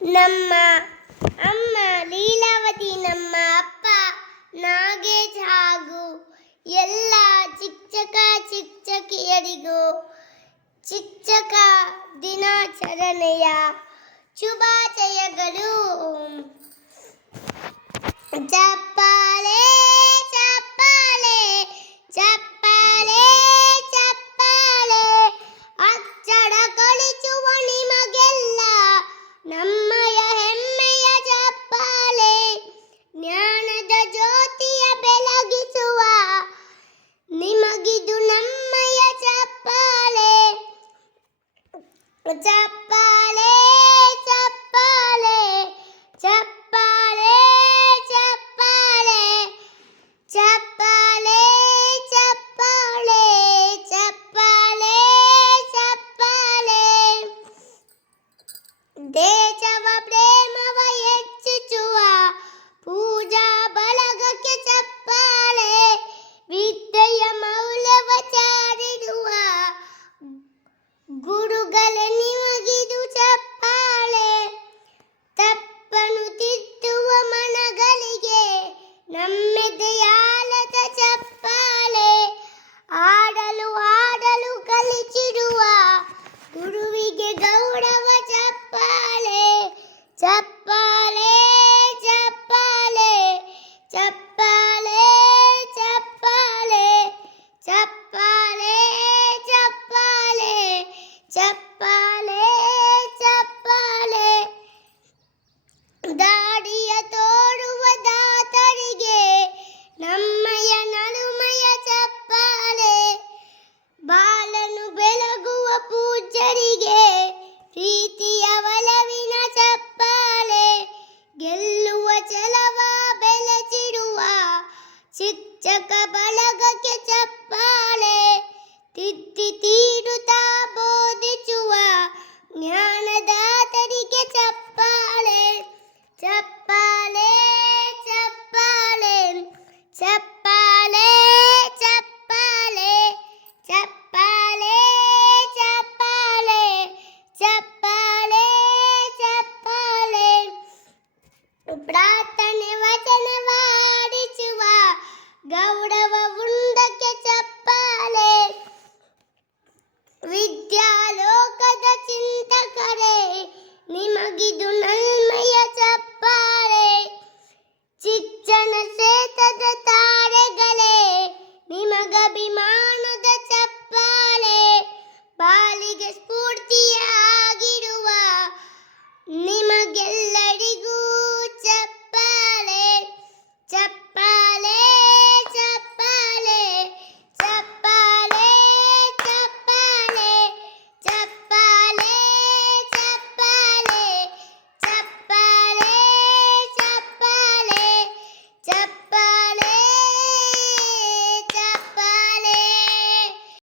ನಮ್ಮ ಅಮ್ಮ ಲೀಲಾವತಿ, ನಮ್ಮ ಅಪ್ಪ ನಾಗೇಶ್ ಹಾಗೂ ಎಲ್ಲ ಶಿಕ್ಷಕಿಯರಿಗೂ ಶಿಕ್ಷಕ ದಿನಾಚರಣೆಯ ಶುಭಾಶಯಗಳು. ಚಪ್ಪಾಳೆ ಚಪ್ಪಾಳೆ ಚಪ್ಪಾಳೆ ಚಪ್ಪಾಳೆ, ಅಕ್ಷರ ಕಲಿಸುವ ನಿಮಗೆಲ್ಲ ನಮ್ಮಯ ಹೆಮ್ಮೆಯ ಚಪ್ಪಾಳೆ. ಜ್ಞಾನದ ಜ್ಯೋತಿಯ ಬೆಳಗಿಸುವ ನಿಮಗಿದು ನಮ್ಮಯ ಚಪ್ಪಾಳೆ. ಚಪ್ಪಾಳೆ ಚಪ್ಪಾಳೆ ಚಪ್ಪಾಳೆ ಚಪ್ಪಾಳೆ ಚಪ್ಪಾಳೆ ಚಪ್ಪಾಳೆ ಚಪ್ಪಾಳೆ ಚಪ್ಪಾಳೆ. ದೇಶವ ಪ್ರೇಮವ ಹೆಚ್ಚಿಸುವ ಪೂಜಾ ಬಳಗಕ್ಕೆ ಚಪ್ಪಾಳೆ. ವಿದ್ಯೆಯ ಮೌಲ್ಯವ ಚಾರಿಡುವ ಗುರುಗಳೇ ನಿಮಗಿದು ಚಪ್ಪಾಳೆ. ತಪ್ಪನು ತಿದ್ದುವ ಮನಗಳಿಗೆ ನಮ್ಮೆದೆಯಾಲದ ಚಪ್ಪಾಳೆ. ಆಡಲು ಆಡಲು ಕಲಿಸಿರುವ ಗುರುವಿಗೆ ಗೌರವ ಚಪ್ಪಾಳೆ.